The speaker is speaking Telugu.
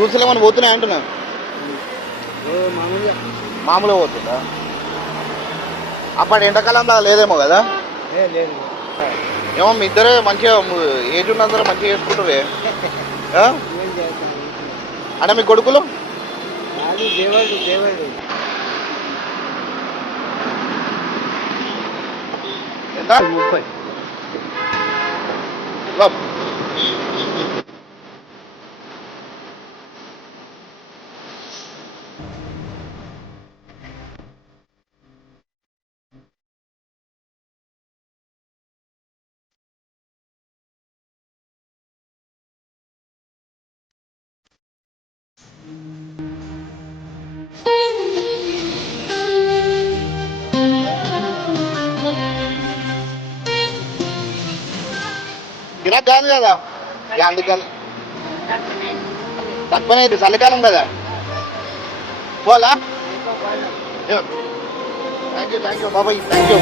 జ్యూసులు ఏమైనా పోతున్నాయి అంటున్నా. మామూలుగా పోతుందా? అప్పటి ఎండాకాలంలో లేదేమో కదా. ఏమో మీ ఇద్దరే మంచిగా ఏజ్ ఉన్నందరూ మంచిగా చేసుకుంటారే. అంటే మీ కొడుకులు ఎంత? 30. తినకు కాదు కదా అందుకని తక్కువనే ఇది చలికాలం కదా. పోలా. థ్యాంక్ యూ బాబాయ్, థ్యాంక్ యూ.